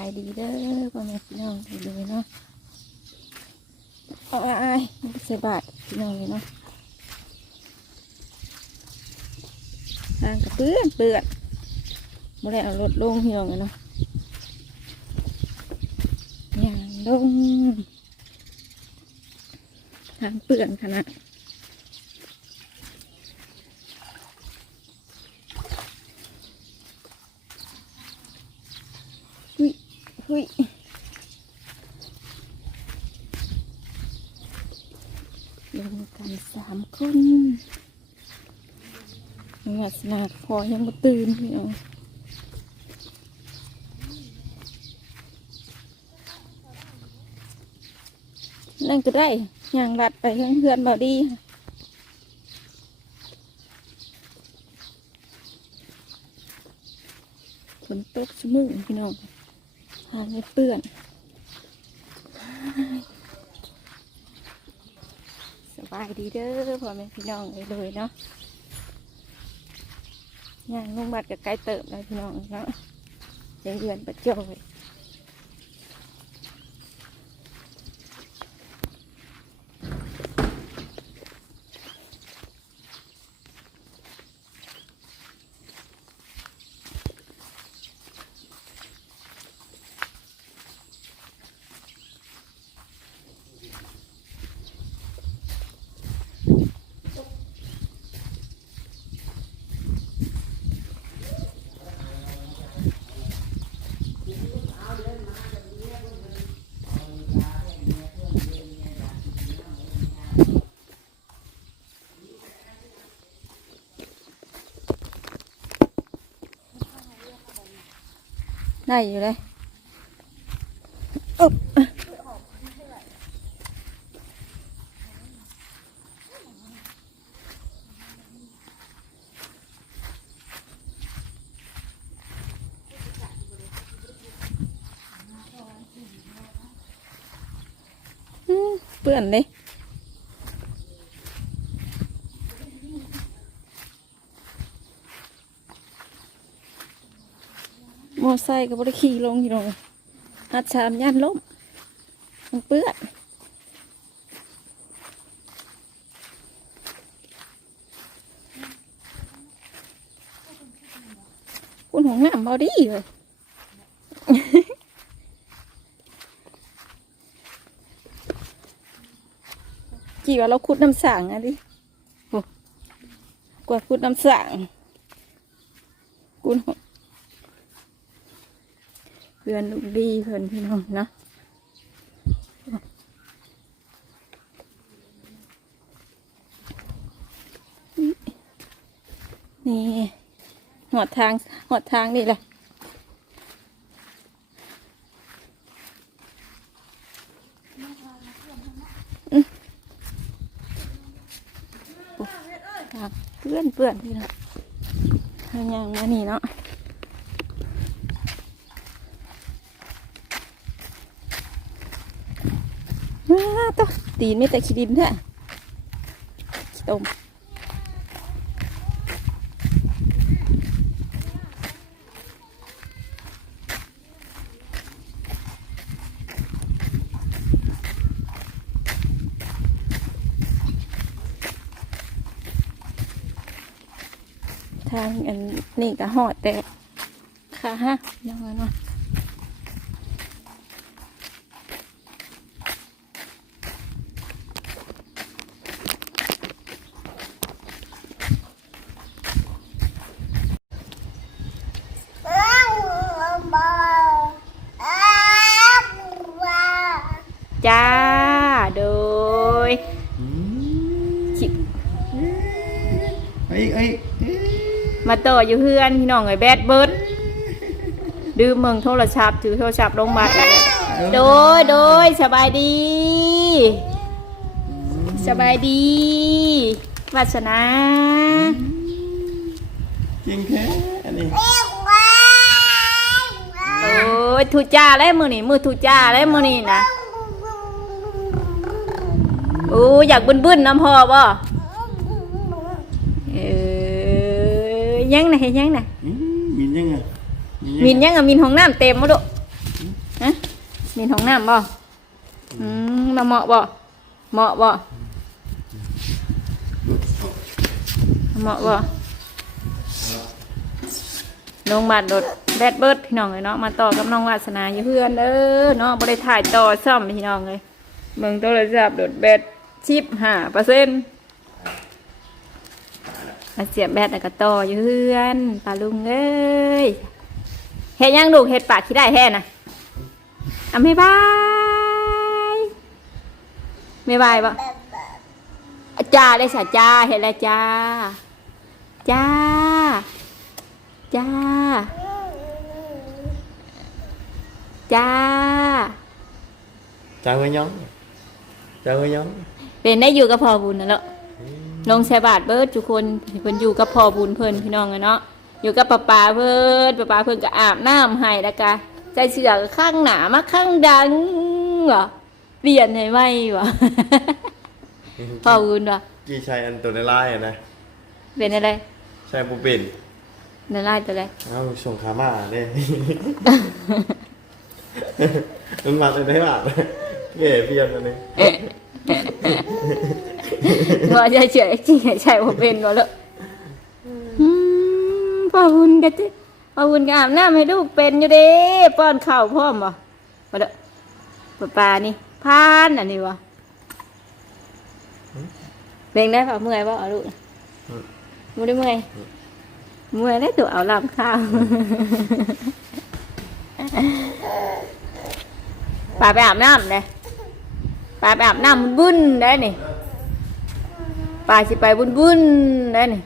ายดีเด้อพ่อแม่พี่น้องทุกเลยเนาะอาอ้ายใส่บาทพี่น้องเลยเนาะทางกระเปื้อนเปื้อนบ่ได้เอารถลงพี่น้องเลยเนาะอย่างลงทางเปื้อนขนาด เฮ้ยเฮ้ยลงกันสามคน วาสนาพอยังมาตื่นพี่น้องนั่นก็ได้ย่างรัดไปเพื่อนเพื่อนบาดีฝนตกชะมึงพี่น้องหาไม่เปื้อนสบายดีเด้อพ่อแม่พี่น้องเลยเนาะ ย่านลงบัดกับไก่เติบเลยพี่น้องเนาะเดือนเดือนประจอย ได้อยู่เลยอุ๊บอืมเปื่อนเลย มอไซค์ก็บ่ได้ขี่ลงอยู่หรอกหัดชามย่านล้มมันเปื้อนคุณของน้ำเบาดีเลยกี่ว่าเราขุดน้ำสั่งอะดิกว่าขุดน้ำสั่งกุนของ เพื่อนลูกดีเพื่อนพี่น้องเนาะนี่หอดทางหอดทางนี่แหละเพื่อนเพื่อนพี่น้องทางยางมานี่เนาะ ตัวตีนไม่แต่ขี้ดินแท้ขี้ต้มทางอันนี่ก็หอดแต่ขาฮะยังไงเนาะ จ้า โดยจิ เอ้ยเอ้ยเอ้ย มาต่ออยู่เพื่อนพี่น้องไอ้แบดเบิร์ดดื้อเมืองโทรศัพท์ถือโทรศัพท์ลงมากันโดยโดยสบายดี สบายดีวัสนาจริงแท้อันนี้โอ้ยทูจ้าแล้วมือนี่มือทูจ้าแล้วมือนี่นะโอ้อยากบึ้นๆน้ำพอบ่เออ ยังนะเห็นยังนะอืมมินยังไงมินยังอะมินห้องน้ำเต็มมาดูอืมฮะมีห้องน้ำบ่อืมมาเหมาะบ่เหมาะบ่เหมาะบ่ลงมาดดแบดเบิร์ดพี่น้องเลยเนาะมาต่อกับน้องวาสนาอยู่เพื่อนเด้อเนาะบ่ได้ถ่ายต่อซ่อมพี่น้องเลยเบิ่งโทรศัพท์โดดแบตชิปห้าเปอร์เซ็นต์ มาเสียบแบตแล้วก็ต่ออยู่เพื่อนปลาลุงเอ้ยเฮ็ดยังลูกเฮ็ดปากที่ได้แท้น่ะอะไม่บายไม่บายปะจ้าได้สะจ้าเฮ็ดแล้วจ้า จ้า จ้า จ้า chào người nhóm chào người nhóm เป็นได้อยู่กับพ่อบุญนั่นแหละ ลงใส่บาทเบิดทุกคนเพิ่นอยู่กับพ่อบุญเพิ่นพี่น้องอะเนาะอยู่กับป้าป่าเพิ่นป้าป่าเพิ่นก็อาบน้ำให้แล้วก็ใจเสือก็ข้างหนามาข้างดังเหรอเปลี่ยนให้ไหมวะพ่อบุญวะ chị xài anh tụi này like rồi này เป็นอะไร xài bộ pin ในไล่ตัวอะไรเอาส่งขามาเด้มันมาเลยได้ป่ะเก๋เพียนอันนี้ ว่าจะเฉยจริงใช่ผมเป็นก็เลยอืมพ่อบุญก็จะพ่อบุญก็อาบน้ำให้ลูกเป็นอยู่เด้ป้อนข้าวพร้อมบ่มาเด้อป้าปลานี่พานอันนี้วะเบ่งได้ป่ะเมื่อยป่ะเอาลูกไม่ได้เมื่อยเมื่อยได้ตัวเอาลำข้าวปลาไปอาบน้ำเลยปลาไปอาบน้ำมันบุ้นได้นี่ ปลาสิไปบุญบุญได้นี่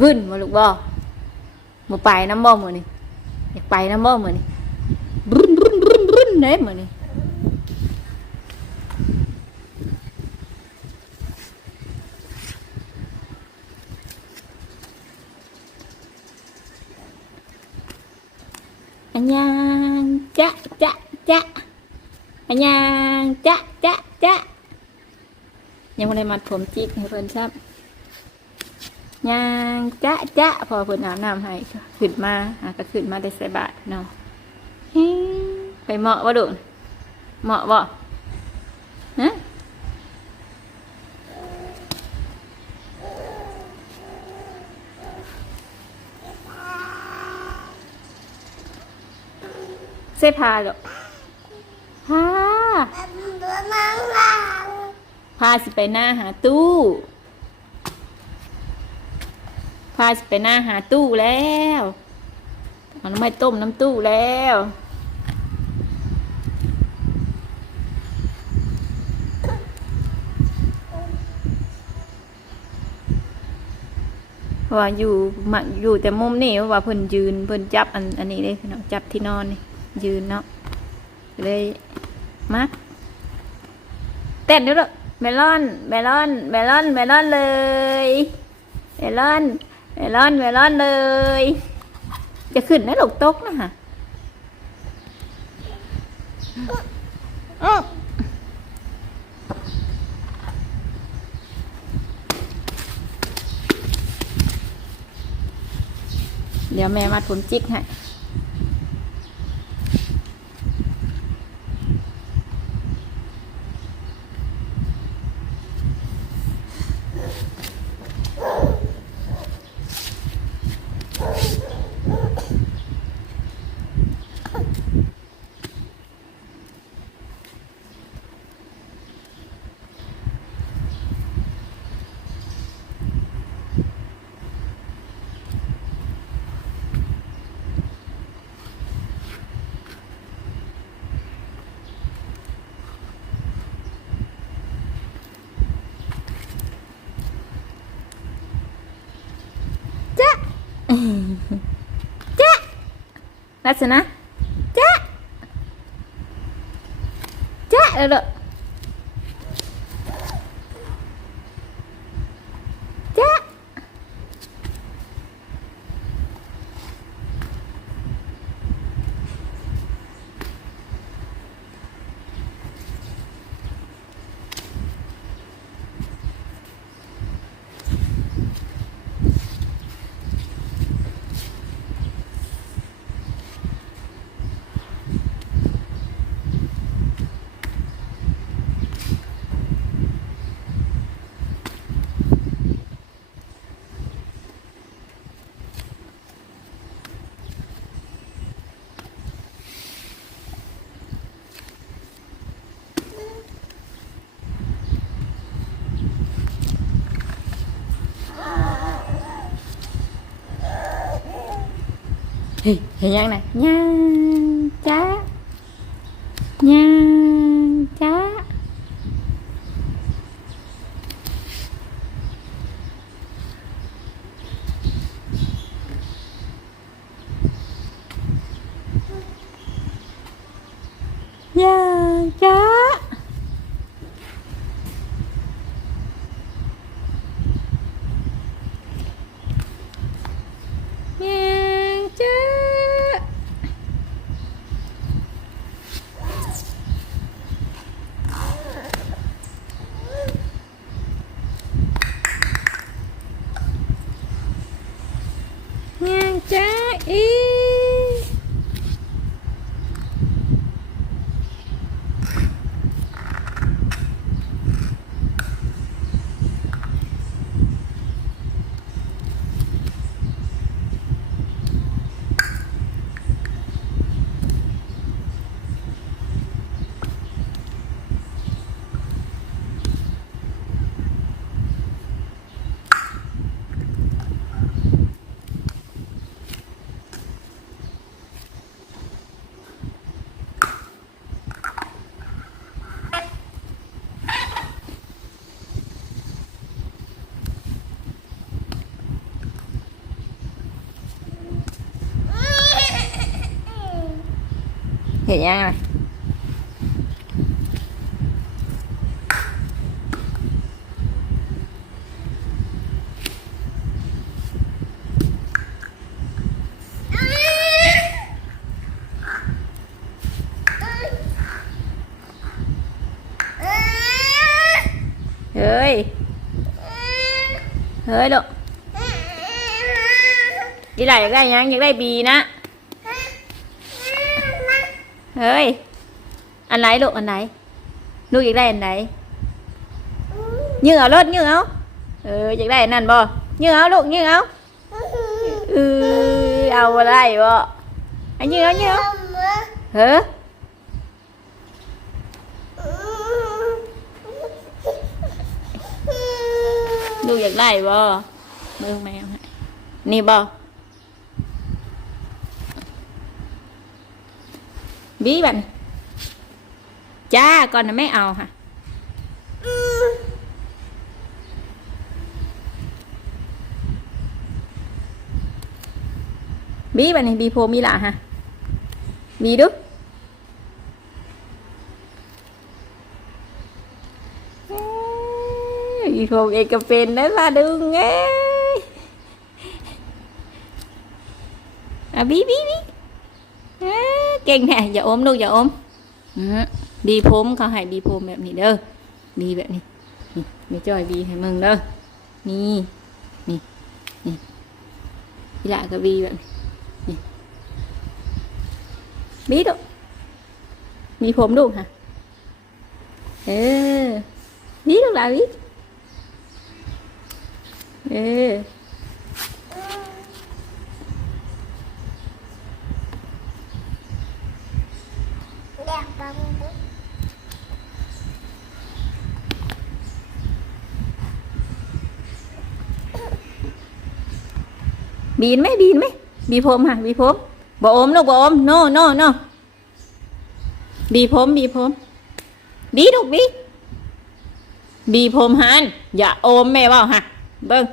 บุญมาลูกบ่มาไปน้ำบ่มือนี่อยากไปน้ำบ่มือนี่บุญบุญบุญบุญได้มือนี่อันยังจ๊ะจ๊ะจ๊ะอันยังจ๊ะจ๊ะจ๊ะ ยังไม่ได้มัดผมจิกให้เพิ่นครับยางจะจะพอเพิ่นอาบน้ำให้ขึ้นมาหาก็ขึ้นมาได้ใส่บาทเนาะไปเหมาะบ่ดุเหมาะบ่ฮะเสื้อผ้าเหรอผ้า พาสิไปหน้าหาตู้พาสิไปหน้าหาตู้แล้วเอาน้ำไม่ต้มน้ำตู้แล้วว่าอยู่มาอยู่แต่มุมนี่ว่าเพิ่นยืนเพิ่นจับอันอันนี้เลยพี่น้องจับที่นอนนี่ยืนเนาะเลยมาเต้นด้วยลูก เมลอน เมลอน เมลอน เมลอนเลย เมลอน เมลอน เมลอนเลย จะขึ้นนะลูกตกนะฮะเดี๋ยวแม่มาผมจิกให้ จ๊ะจ๊ะ ลักษณะจ๊ะจ๊ะแล้ว เห็นยังไงย่าง cả nhà ơi. Ơi lộ đi lại cái này nhá những đây bì nè. เฮ้ย อันไหนลูกอันไหน ลูกอยากได้อันไหนยื้อเอารถยื้อเอาเอออยากได้อันนั่นบ่ยื้อเอาลูกยื้อเอาเออเอาอะไรบ่อันยื้อเอายื้อเอาเฮ้อลูกอยากได้บ่เบิ่งแมวให้ บี้บันจ้าก่อนนไม่เอาค่ะบีบันนี้บีโพมีละฮะบีดูบีโพเอกเป็นนะล่ะดึงไงอะบีบีบี้ เก่งแน่อย่าอมลูกอย่าอมบีผมเขาให้บีผมแบบนี้เด้อบีแบบนี้นี่ไม่จ้อยบีให้มึงเด้อนี่นี่นี่พี่ละก็บีแบบนี้นี่บีดูมีผมลูกฮะเออบีลูกหลาบีเออ บีนไหมบีนไหมบีผมค่ะบีผมบ่อมลูกบอมโนโนโนบีผมบีผมบีลูกบีบีผมหันอย่าโอมแม่ว่าฮะเบิ้ง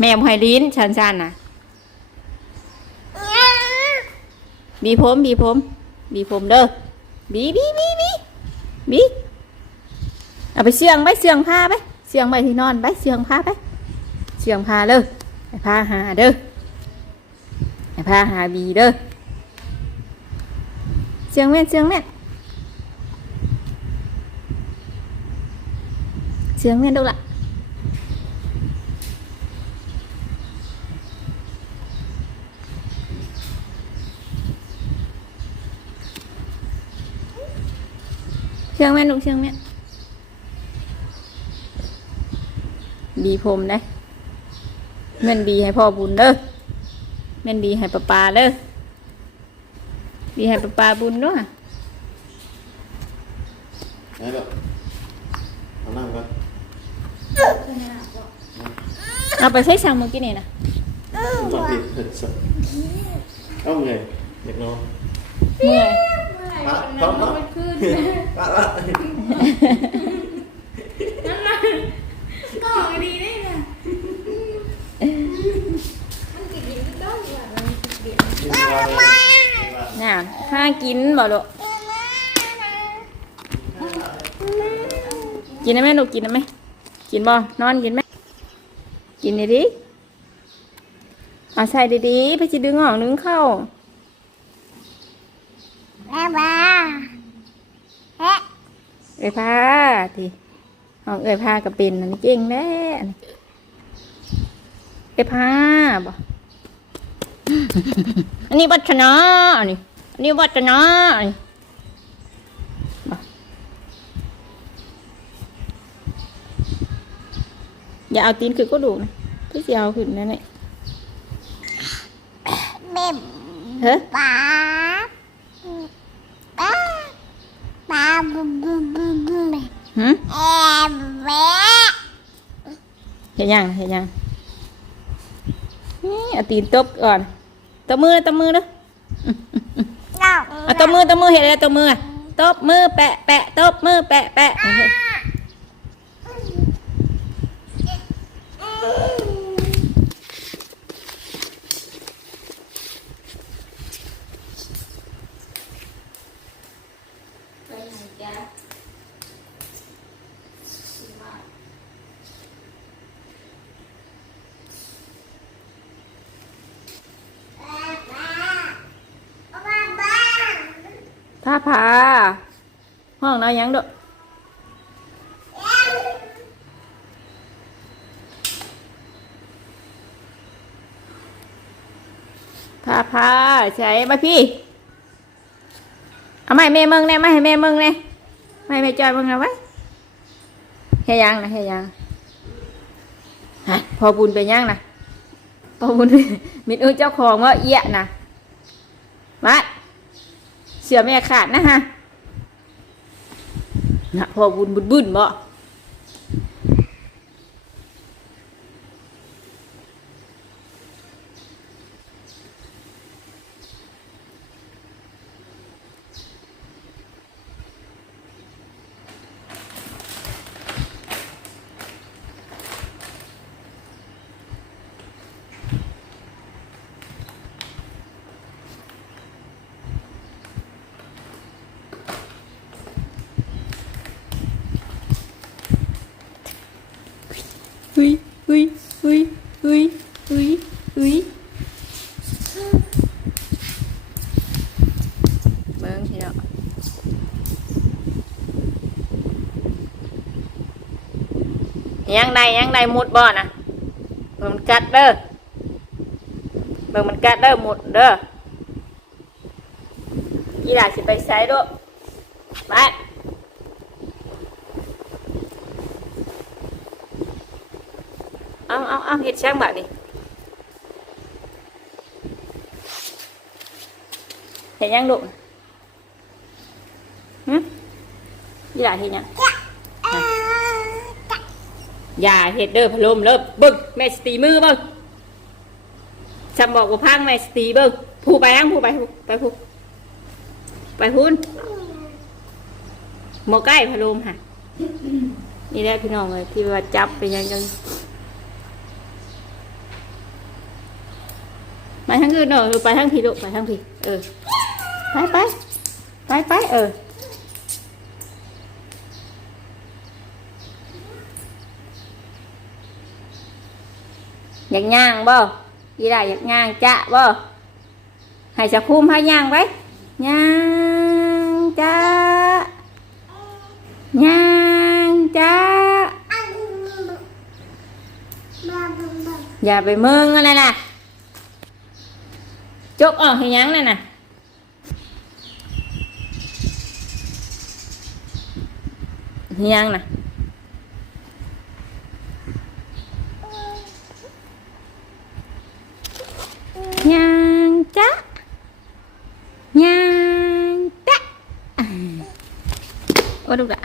แม่บ่ให้ลิ้นชันชันนะบีผมบีผมบีผมเด้อบีบีบีบีบีเอาไปเสื่องไปเสื่องผ้าไปเสื่องไปที่นอนไปเสื่องผ้าไปเชียงพาเด้อ ไปพาหาเด้อไปพาหาบีเด้อเชียงแม่เชียงแม่เชียงแม่น đâu ล่ะเชียงแม่ลูกเชียงแม่บีผมได้ เม่นบีให้พ่อบุญเด้อเม่นบีให้ป้าปาเด้อบีให้ป้าปาบุญเด้วยไหนแบบเอานั่งก่อนเอาไปใช้สั่งเมื่อกี้นี่นะมาติดเห็ดสับเอ้าไงอยากนอนเมื่อย ปะพร้อมปะปะปะ ก็ดีได้ไงมันกินดีก็ต้องว่ามันกินดี น่ะ ห้ากินบ่ลูกกินได้ไหมลูกกินได้ไหมกินบ่นอนกินไหมกินดีดิเอาใส่ดีๆไปจะดึงออกดึงเข้าแม่บ้าแม่เอ้ยพาทีห้องเอ้ยพากับเป็นอันนี้เก่งแน่อันนี้เอ้ยพาบ่อันนี้วัฒนาอันนี้อั นนี้วัฒนาอันนี้บ่อย่าเอาตีนคือก็ดูนะพี่จะเอาขึ้นนั่นแหละแม่เฮ้ยป้าป้าป้าบุบบุบบุบบุบหืมแอบแม่เห็นยังเห็นยังนี่เอาตีนตบก่อนตบมือตบมือนะ น้องเอาตบมือตบมือเห็นแล้วตบมืออะตบมือแปะแปะตบมือแปะแปะเฮ้ ผ้าผาห้องเรายังดอกผ้าผาใช่มาพี่ เอาไม่แม่มึงเนี่ยไม่ให้แม่มึงเนี่ยไม่ให้แม่จอยมึงนะไว้เฮียยังนะเฮียยังฮะพอบุญไปยังนะพอบุญมิดอุ้ยเจ้าของว่าเอี้ยนะ เสือแม่ขาดนะฮะนะพอบุญบุญบุญบ่หุยหุยหุยหุยหุยหุยเบิ่งพี่น้อง ยังใดยังใดมุดบ่อนะเบิ่งมันกัดเด้อเบิ่งมันกัดเด้อมุดเด้ออีหลาสิไปใช้ด้วยไปเอาเอาเอาเห็ดช่างแบบนี้เห็นยังลูกหึยี่หลาเห็นยัง อย่าเห็ดเด้อพะลมเลิบบิ้งแม่สตีมือบิ้งจำบอกว่าพังแม่สตีบิ้งผูไปยังผูไปผูไปผูไปพูนหมอใกล้พะลมค่ะ นี่แหละพี่น้องเลยที่ว่าจับไปยังยังไปทางอื่นเออไปทางพี่ลูกไปทางพี่เออไปไปไปไปเออ อยากย่างบ่ยีได้อยากย่างจะบ่ให้จะคุ้มให้ย่างไว้ย่างจะย่างจะบ้าบ้าบ้าอย่าไปเมืองอะไรน่ะจกออกให้ยังนั่นน่ะให้ยังน่ะยังจ๊ะยังจ๊ะโอ้ดูละ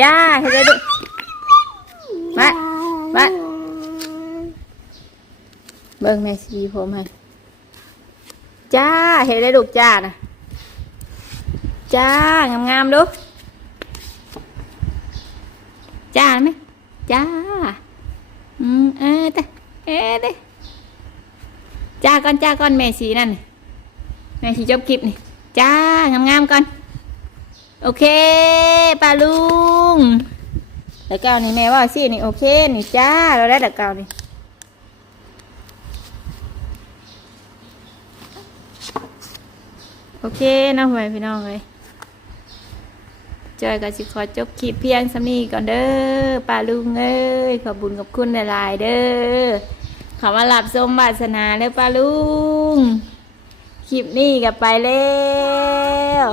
จ้าเห็นเลยดูมาบัดเบิ่งแม่สีผมให้จ้าเห็นได้ลูกจ้านะจ้างามๆดูจ้าไหมจ้าอืมเออแต่เอ๊ะเด้จ้าก่อนจ้าก่อนแม่สีนั่นนี่แม่สีจบคลิปนี่จ้างามๆก่อน โอเคป้าลุงแล้วเก้านี่แม่ว่าสินี่โอเคนี่จ้าเราได้แล้วเก้านี่โอเคน้องพ่อแม่พี่น้องเลยจอยก็สิขอจบคลิปเพียงสำนีก่อนเด้อป้าลุงเอ้ยขอบบุญกับคุณหลาย ๆ เด้อขอมาหลับสมบาสนาเด้อป้าลุง คลิปนี้ก็ไปแล้ว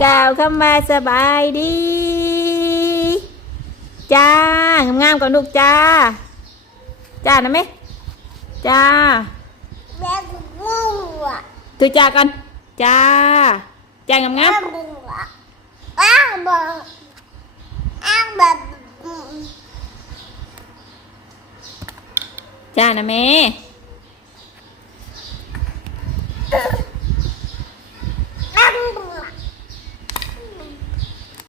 กล่าวคำมาสบายดี จ้างามๆก่อนลูกจ้า จ้านะไหมจ้าแม่บัวถือจ้ากันจ้า จ้างามแม่บัวอ้าวบัวอ้าวบัวๆจ้านะแม่ อ้าวบัว